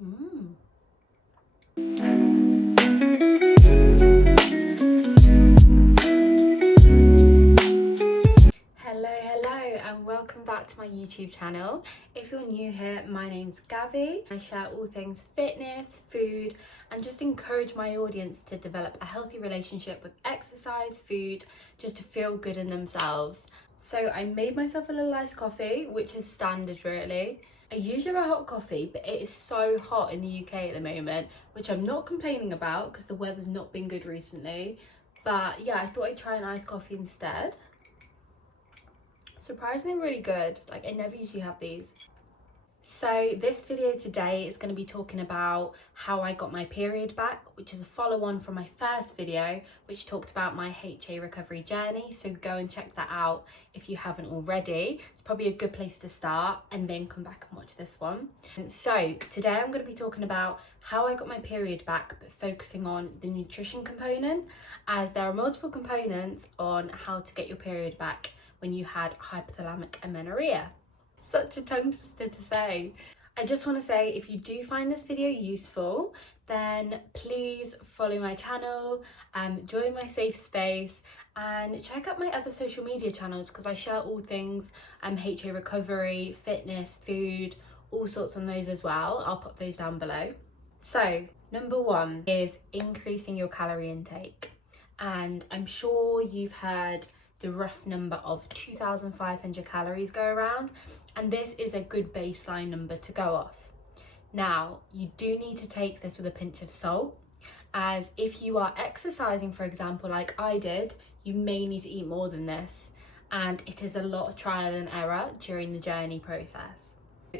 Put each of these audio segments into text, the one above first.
Mm. Hello, and welcome back to my YouTube channel. If you're new here, my name's Gabby. I share all things fitness, food, and just encourage my audience to develop a healthy relationship with exercise, food, just to feel good in themselves. So I made myself a little iced coffee, which is standard really. I usually have a hot coffee, but it is so hot in the UK at the moment, which I'm not complaining about because the weather's not been good recently. But yeah, I thought I'd try an iced coffee instead. Surprisingly really good. Like, I never usually have these. So this video today is going to be talking about how I got my period back, which is a follow-on from my first video, which talked about my HA recovery journey. So go and check that out if you haven't already. It's probably a good place to start, and then come back and watch this one. So today I'm going to be talking about how I got my period back, but focusing on the nutrition component, as there are multiple components on how to get your period back when you had hypothalamic amenorrhea. Such a tongue twister to say. I just want to say, if you do find this video useful, then please follow my channel, join my safe space, and check out my other social media channels, because I share all things HA recovery, fitness, food, all sorts on those as well. I'll put those down below. So number one is increasing your calorie intake. And I'm sure you've heard the rough number of 2,500 calories go around, and this is a good baseline number to go off. Now, you do need to take this with a pinch of salt, as if you are exercising, for example, like I did, you may need to eat more than this, and it is a lot of trial and error during the journey process.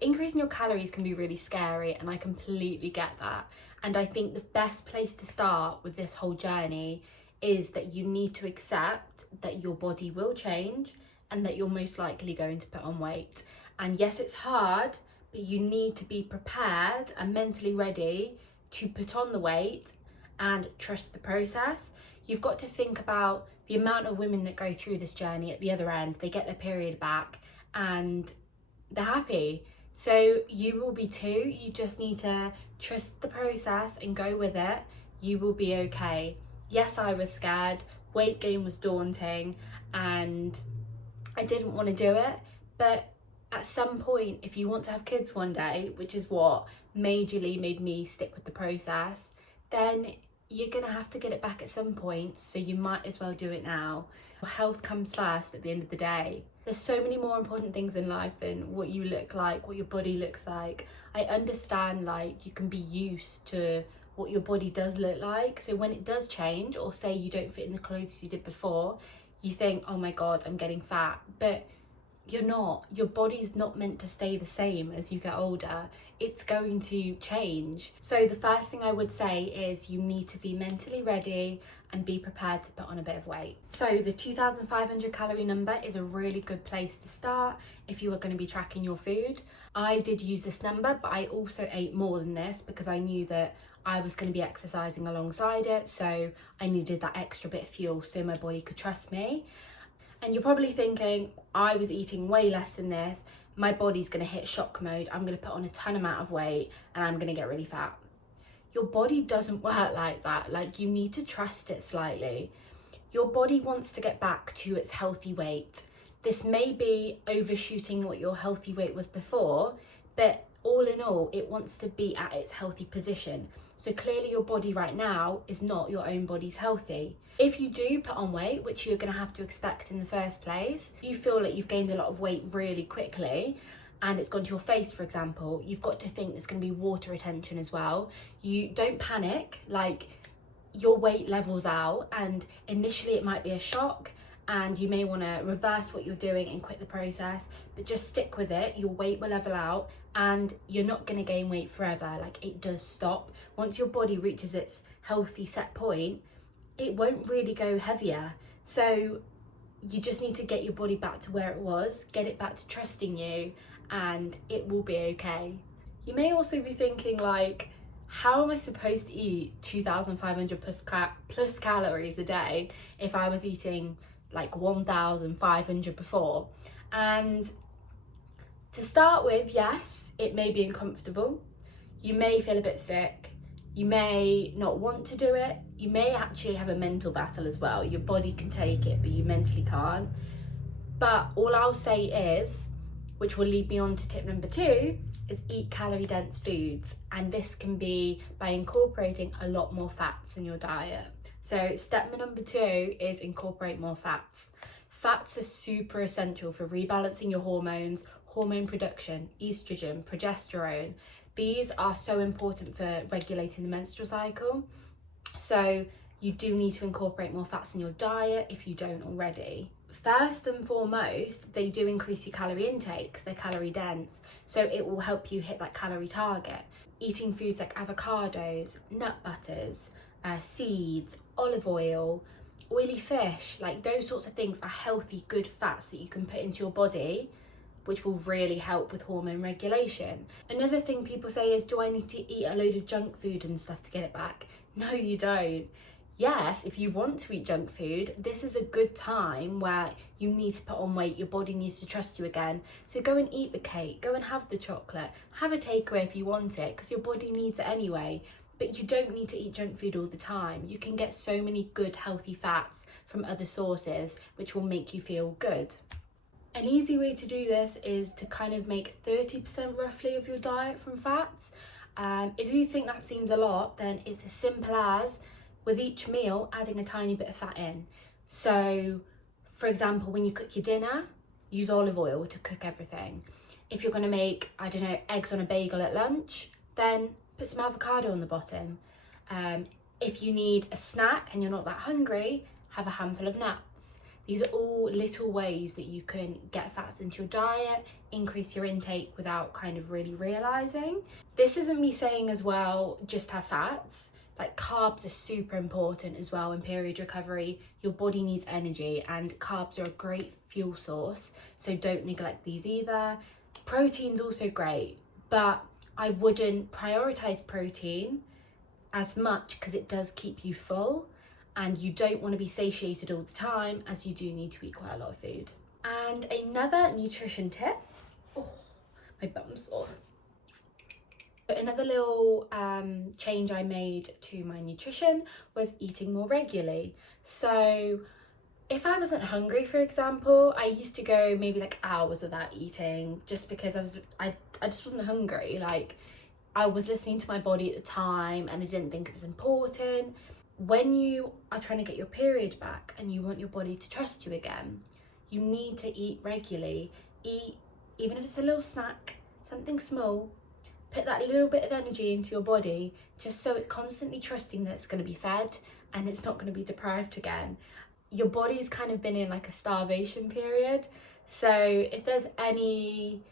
Increasing your calories can be really scary, and I completely get that. And I think the best place to start with this whole journey is that you need to accept that your body will change and that you're most likely going to put on weight. And yes, it's hard, but you need to be prepared and mentally ready to put on the weight and trust the process. You've got to think about the amount of women that go through this journey at the other end. They get their period back and they're happy. So you will be too. You just need to trust the process and go with it. You will be okay. Yes, I was scared, weight gain was daunting, and I didn't want to do it, but at some point, if you want to have kids one day, which is what majorly made me stick with the process, then you're going to have to get it back at some point, so you might as well do it now. Health comes first at the end of the day. There's so many more important things in life than what you look like, what your body looks like. I understand, like, you can be used to what your body does look like, so when it does change, or say you don't fit in the clothes you did before, you think, oh my god, I'm getting fat, but you're not. Your body's not meant to stay the same as you get older. It's going to change. So the first thing I would say is you need to be mentally ready and be prepared to put on a bit of weight. So the 2,500 calorie number is a really good place to start if you are going to be tracking your food. I did use this number, but I also ate more than this because I knew that I was going to be exercising alongside it, so I needed that extra bit of fuel so my body could trust me. And you're probably thinking, I was eating way less than this, my body's going to hit shock mode, I'm going to put on a ton amount of weight and I'm going to get really fat. Your body doesn't work like that. Like, you need to trust it slightly. Your body wants to get back to its healthy weight. This may be overshooting what your healthy weight was before, but all in all, it wants to be at its healthy position. So clearly your body right now is not your own body's healthy. If you do put on weight, which you're going to have to expect in the first place, if you feel like you've gained a lot of weight really quickly and it's gone to your face, for example, you've got to think there's going to be water retention as well. You don't panic, like, your weight levels out, and initially it might be a shock and you may want to reverse what you're doing and quit the process, but just stick with it. Your weight will level out and you're not going to gain weight forever. Like, it does stop. Once your body reaches its healthy set point, it won't really go heavier. So you just need to get your body back to where it was, get it back to trusting you, and it will be okay. You may also be thinking, like, how am I supposed to eat 2,500 plus calories a day if I was eating like 1,500 before? And to start with, yes, it may be uncomfortable. you may feel a bit sick, you may not want to do it, you may actually have a mental battle as well. Your body can take it, but you mentally can't. But all I'll say is, which will lead me on to tip number 2, is eat calorie dense foods. And this can be by incorporating a lot more fats in your diet. So step number 2 is incorporate more fats. Fats are super essential for rebalancing your hormones, hormone production, estrogen, progesterone. These are so important for regulating the menstrual cycle. So you do need to incorporate more fats in your diet if you don't already. First and foremost, they do increase your calorie intake because they're calorie dense. So it will help you hit that calorie target. Eating foods like avocados, nut butters, seeds, olive oil, oily fish, like those sorts of things are healthy, good fats that you can put into your body, which will really help with hormone regulation. Another thing people say is, do I need to eat a load of junk food and stuff to get it back? No, you don't. Yes, if you want to eat junk food, this is a good time where you need to put on weight, your body needs to trust you again. So go and eat the cake, go and have the chocolate, have a takeaway if you want it, because your body needs it anyway. But you don't need to eat junk food all the time. You can get so many good healthy fats from other sources, which will make you feel good. An easy way to do this is to kind of make 30% roughly of your diet from fats. If you think that seems a lot, then it's as simple as, with each meal, adding a tiny bit of fat in. So, for example, when you cook your dinner, use olive oil to cook everything. If you're going to make, I don't know, eggs on a bagel at lunch, then put some avocado on the bottom. If you need a snack and you're not that hungry, have a handful of nuts. These are all little ways that you can get fats into your diet, increase your intake without kind of really realising. This isn't me saying as well, just have fats. Like carbs are super important as well in period recovery. Your body needs energy and carbs are a great fuel source, so don't neglect these either. Protein's also great, but I wouldn't prioritise protein as much because it does keep you full and you don't want to be satiated all the time, as you do need to eat quite a lot of food. And another nutrition tip, my bum's sore. Another little change I made to my nutrition was eating more regularly. So if I wasn't hungry, for example, I used to go maybe like hours without eating just because I just wasn't hungry. Like I was listening to my body at the time and I didn't think it was important. When you are trying to get your period back and you want your body to trust you again, you need to eat regularly. Eat, even if it's a little snack, something small. Put that little bit of energy into your body just so it's constantly trusting that it's going to be fed and it's not going to be deprived again. Your body's kind of been in like a starvation period. So if there's any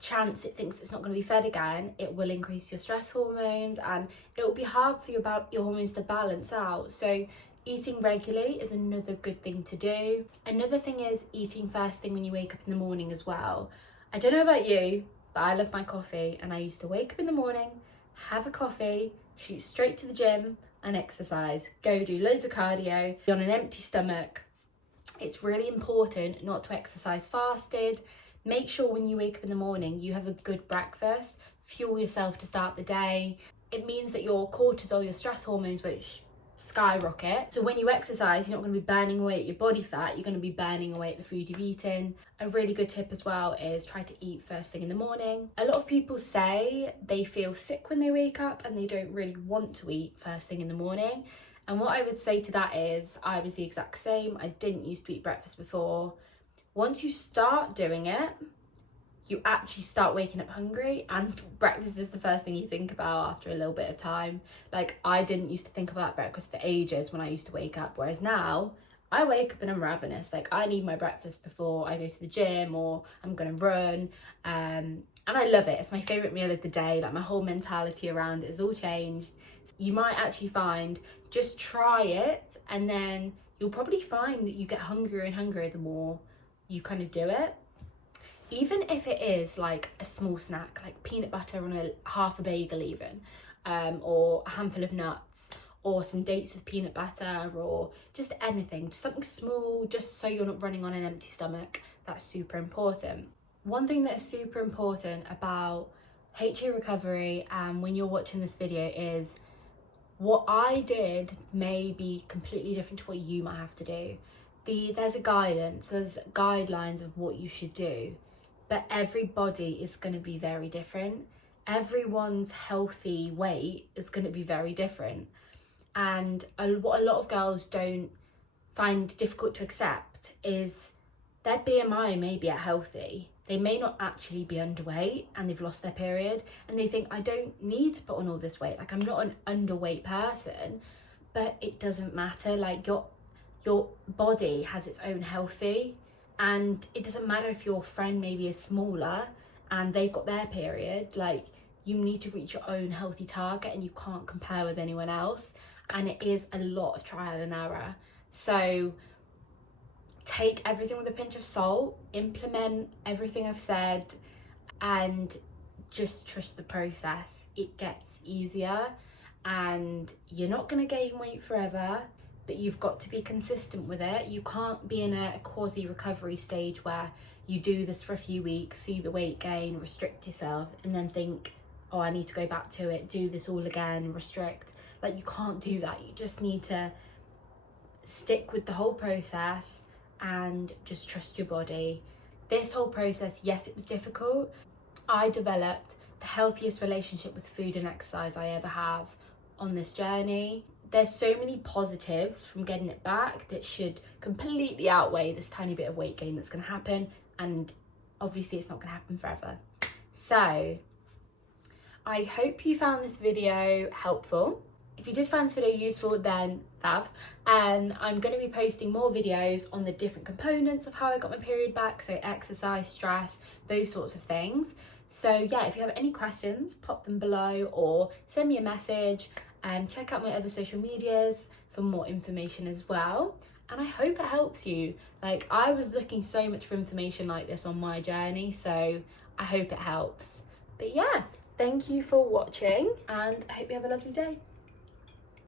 chance it thinks it's not going to be fed again, it will increase your stress hormones and it will be hard for your hormones to balance out. So eating regularly is another good thing to do. Another thing is eating first thing when you wake up in the morning as well. I don't know about you, but I love my coffee and I used to wake up in the morning, have a coffee, shoot straight to the gym and exercise, go do loads of cardio on an empty stomach. It's really important not to exercise fasted. Make sure when you wake up in the morning you have a good breakfast, fuel yourself to start the day. It means that your cortisol, your stress hormones, which skyrocket. So when you exercise, you're not going to be burning away at your body fat, you're going to be burning away at the food you've eaten. A really good tip as well is try to eat first thing in the morning. A lot of people say they feel sick when they wake up and they don't really want to eat first thing in the morning. And what I would say to that is, I was the exact same. I didn't used to eat breakfast before. Once you start doing it, you actually start waking up hungry and breakfast is the first thing you think about after a little bit of time. Like I didn't used to think about breakfast for ages when I used to wake up, whereas now I wake up and I'm ravenous. Like I need my breakfast before I go to the gym or I'm gonna run, and I love it. It's my favourite meal of the day. Like my whole mentality around it has all changed. You might actually find, just try it and then you'll probably find that you get hungrier and hungrier the more you kind of do it. Even if it is like a small snack, like peanut butter on half a bagel even, or a handful of nuts, or some dates with peanut butter, or just anything, just something small, just so you're not running on an empty stomach. That's super important. One thing that is super important about HA recovery, when you're watching this video, is what I did may be completely different to what you might have to do. There's guidelines of what you should do, but everybody is going to be very different. Everyone's healthy weight is going to be very different. And what a lot of girls don't find difficult to accept is their BMI may be at healthy. They may not actually be underweight and they've lost their period, and they think, I don't need to put on all this weight. Like, I'm not an underweight person. But it doesn't matter. Like, your body has its own healthy, and it doesn't matter if your friend maybe is smaller and they've got their period. Like, you need to reach your own healthy target, and you can't compare with anyone else. And it is a lot of trial and error. So take everything with a pinch of salt, implement everything I've said, and just trust the process. It gets easier, and you're not going to gain weight forever, but you've got to be consistent with it. You can't be in a quasi-recovery stage where you do this for a few weeks, see the weight gain, restrict yourself, and then think, oh, I need to go back to it, do this all again, restrict. Like, you can't do that. You just need to stick with the whole process and just trust your body. This whole process, yes, it was difficult. I developed the healthiest relationship with food and exercise I ever have on this journey. There's so many positives from getting it back that should completely outweigh this tiny bit of weight gain that's going to happen, and obviously it's not going to happen forever. So I hope you found this video helpful. If you did find this video useful, then fab. I'm going to be posting more videos on the different components of how I got my period back, so exercise, stress, those sorts of things. So yeah, if you have any questions, pop them below or send me a message, and check out my other social medias for more information as well. And I hope it helps you. Like, I was looking so much for information like this on my journey, so I hope it helps. But yeah, thank you for watching, and I hope you have a lovely day.